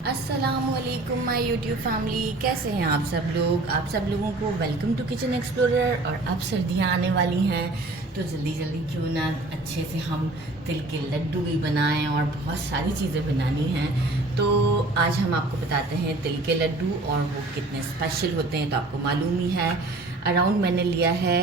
अस्सलामुअलैकुम my YouTube family, कैसे हैं आप सब लोग। आप सब लोगों को वेलकम टू किचन एक्सप्लोरर। और अब सर्दियां आने वाली हैं तो जल्दी जल्दी क्यों ना अच्छे से हम तिल के लड्डू भी बनाएं और बहुत सारी चीज़ें बनानी हैं। तो आज हम आपको बताते हैं तिल के लड्डू और वो कितने स्पेशल होते हैं। तो आपको मालूम ही है, अराउंड मैंने लिया है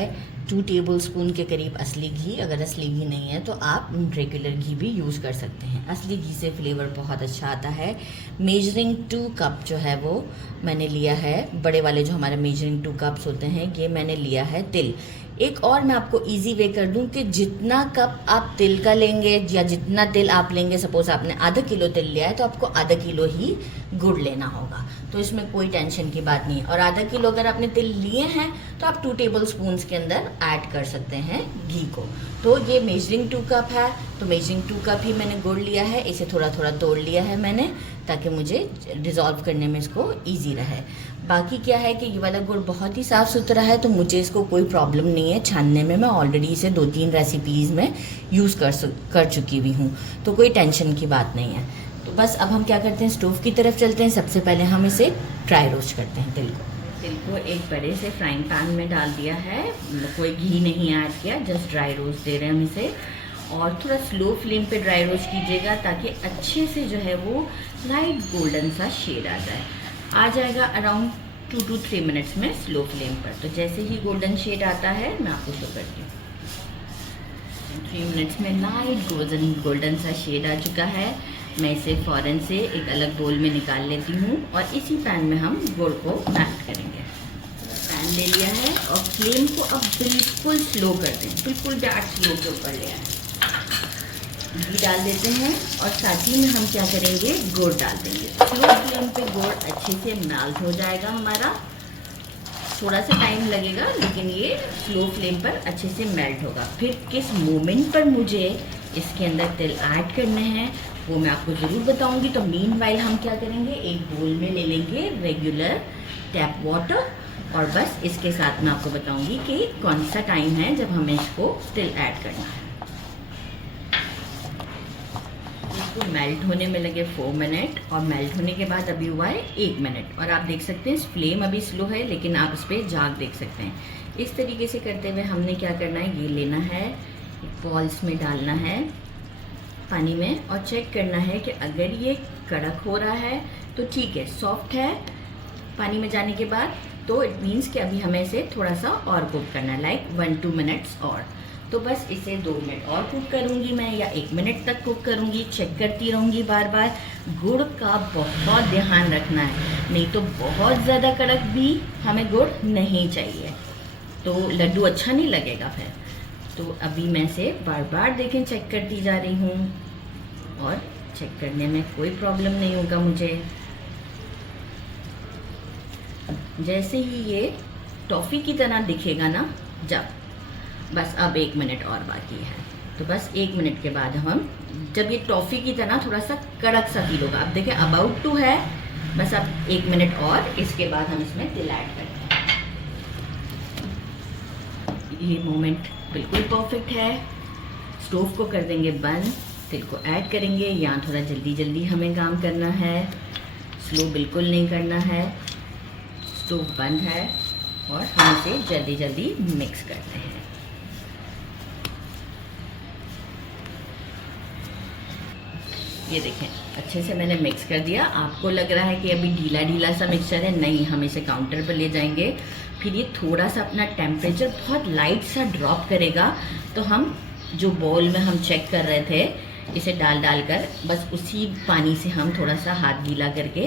2 टेबलस्पून के करीब असली घी। अगर असली घी नहीं है तो आप रेगुलर घी भी यूज़ कर सकते हैं। असली घी से फ्लेवर बहुत अच्छा आता है। मेजरिंग 2 कप जो है वो मैंने लिया है, बड़े वाले जो हमारे मेजरिंग 2 कप्स होते हैं, ये मैंने लिया है तिल। एक और मैं आपको इजी वे कर दूं कि जितना कप आप तिल का लेंगे या जितना तिल आप लेंगे, सपोज आपने आधा किलो तिल लिया है तो आपको आधा किलो ही गुड़ लेना होगा। तो इसमें कोई टेंशन की बात नहीं है। और आधा किलो अगर आपने तिल लिए हैं तो आप 2 टेबल स्पून के अंदर ऐड कर सकते हैं घी को। तो ये मेजरिंग 2 कप है, तो मेजरिंग 2 कप ही मैंने गुड़ लिया है। इसे थोड़ा थोड़ा तोड़ लिया है मैंने, ताकि मुझे डिज़ोल्व करने में इसको ईजी रहे। बाकी क्या है कि ये वाला गुड़ बहुत ही साफ़ सुथरा है, तो मुझे इसको कोई प्रॉब्लम नहीं है छानने में। मैं ऑलरेडी इसे 2-3 रेसिपीज़ में यूज़ कर चुकी हुई हूँ, तो कोई टेंशन की बात नहीं है। तो बस अब हम क्या करते हैं, स्टोव की तरफ चलते हैं। सबसे पहले हम इसे ड्राई रोस्ट करते हैं तिल को एक बड़े से फ्राइंग पैन में डाल दिया है। कोई घी नहीं ऐड किया, जस्ट ड्राई रोस्ट दे रहे हैं हम इसे। और थोड़ा स्लो फ्लेम पे ड्राई रोस्ट कीजिएगा ताकि अच्छे से जो है वो लाइट गोल्डन सा शेड आ जाएगा अराउंड 2 to 3 मिनट्स में स्लो फ्लेम पर। तो जैसे ही गोल्डन शेड आता है मैं आपको शो करती हूँ। 3 मिनट्स में लाइट गोल्डन सा शेड आ चुका है। मैं इसे फ़ौरन से एक अलग बोल में निकाल लेती हूँ और इसी पैन में हम गुड़ को ऐड करेंगे। पैन ले लिया है और फ्लेम को अब बिल्कुल स्लो कर दें, बिल्कुल डार्क स्लो के ऊपर ले आए। घी डाल देते हैं और साथ ही में हम क्या करेंगे, गुड़ डाल देंगे। स्लो फ्लेम पे गुड़ अच्छे से मेल्ट हो जाएगा हमारा। थोड़ा सा टाइम लगेगा लेकिन ये स्लो फ्लेम पर अच्छे से मेल्ट होगा। फिर किस मोमेंट पर मुझे इसके अंदर तिल ऐड करने हैं वो मैं आपको ज़रूर बताऊंगी। तो मीनवाइल हम क्या करेंगे, एक बोल में ले लेंगे रेगुलर टैप वाटर और बस इसके साथ मैं आपको बताऊंगी कि कौन सा टाइम है जब हमें इसको तिल ऐड करना है। इसको मेल्ट होने में लगे 4 मिनट और मेल्ट होने के बाद अभी हुआ है 1 मिनट। और आप देख सकते हैं फ्लेम अभी स्लो है लेकिन आप इस पर जाग देख सकते हैं। इस तरीके से करते हुए हमने क्या करना है, ये लेना है, बॉल्स में डालना है पानी में और चेक करना है कि अगर ये कड़क हो रहा है तो ठीक है, सॉफ्ट है पानी में जाने के बाद, तो इट मीन्स कि अभी हमें इसे थोड़ा सा और कुक करना है, लाइक 1-2 मिनट्स और। तो बस इसे 2 मिनट और कुक करूँगी मैं या 1 मिनट तक कुक करूँगी। चेक करती रहूँगी बार बार। गुड़ का बहुत ध्यान रखना है, नहीं तो बहुत ज़्यादा कड़क भी हमें गुड़ नहीं चाहिए, तो लड्डू अच्छा नहीं लगेगा फिर। तो अभी मैं इसे बार बार देखें चेक करती जा रही हूँ और चेक करने में कोई प्रॉब्लम नहीं होगा मुझे। जैसे ही ये टॉफ़ी की तरह दिखेगा ना, बस अब 1 मिनट और बाकी है। तो बस 1 मिनट के बाद हम, जब ये टॉफ़ी की तरह थोड़ा सा कड़क सा फील होगा, अब देखें अबाउट टू है, बस अब 1 मिनट और, इसके बाद हम इसमें तिल ऐड करते हैं। ये मोमेंट बिल्कुल परफेक्ट है। स्टोव को कर देंगे बंद, तिल को ऐड करेंगे। यहाँ थोड़ा जल्दी जल्दी हमें काम करना है, स्लो बिल्कुल नहीं करना है। स्टोव बंद है और हम इसे जल्दी जल्दी मिक्स करते हैं। ये देखें अच्छे से मैंने मिक्स कर दिया। आपको लग रहा है कि अभी ढीला ढीला सा मिक्सचर है, नहीं, हम इसे काउंटर पर ले जाएंगे। फिर ये थोड़ा सा अपना टेम्परेचर बहुत लाइट सा ड्रॉप करेगा, तो हम जो बाउल में हम चेक कर रहे थे इसे डाल कर बस उसी पानी से हम थोड़ा सा हाथ गीला करके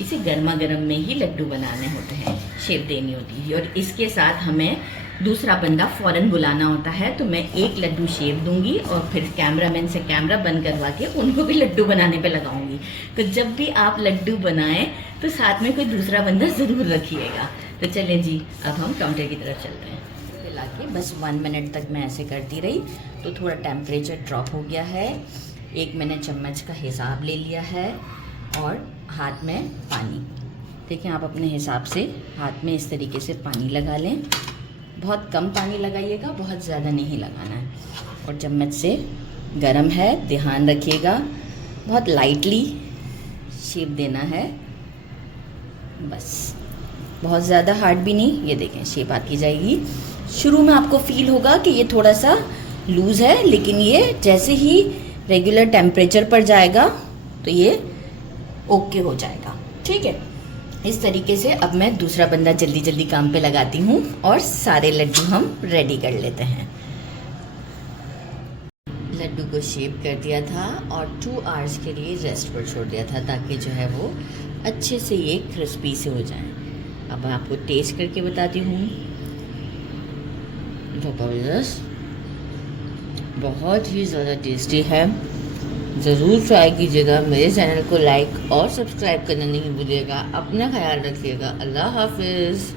इसे गर्मा गर्म में ही लड्डू बनाने होते हैं, शेप देनी होती है। और इसके साथ हमें दूसरा बंदा फ़ौरन बुलाना होता है, तो मैं एक लड्डू शेप दूंगी और फिर कैमरामैन से कैमरा बंद करवा के उनको भी लड्डू बनाने पे लगाऊंगी। तो जब भी आप लड्डू बनाएं तो साथ में कोई दूसरा बंदा ज़रूर रखिएगा। तो चलें जी, अब हम काउंटर की तरफ चलते हैं। मिला के बस 1 मिनट तक मैं ऐसे करती रही तो थोड़ा टेम्परेचर ड्रॉप हो गया है। एक मैंने चम्मच का हिसाब ले लिया है और हाथ में पानी, देखें आप अपने हिसाब से हाथ में इस तरीके से पानी लगा लें। बहुत कम पानी लगाइएगा, बहुत ज़्यादा नहीं लगाना है। और चम्मच से गरम है, ध्यान रखिएगा, बहुत लाइटली शेप देना है बस, बहुत ज़्यादा हार्ड भी नहीं। ये देखें शेप आती जाएगी। शुरू में आपको फील होगा कि ये थोड़ा सा लूज़ है, लेकिन ये जैसे ही रेगुलर टेम्परेचर पर जाएगा तो ये ओके हो जाएगा। ठीक है, इस तरीके से अब मैं दूसरा बंदा जल्दी जल्दी काम पे लगाती हूँ और सारे लड्डू हम रेडी कर लेते हैं। लड्डू को शेप कर दिया था और 2 आवर्स के लिए रेस्ट पर छोड़ दिया था, ताकि जो है वो अच्छे से ये क्रिस्पी से हो जाए। अब मैं आपको टेस्ट करके बताती हूँ। ज़बरदस्त, बहुत ही ज़्यादा टेस्टी है। ज़रूर ट्राई कीजिएगा। मेरे चैनल को लाइक और सब्सक्राइब करना नहीं भूलिएगा। अपना ख्याल रखिएगा। अल्लाह हाफिज़।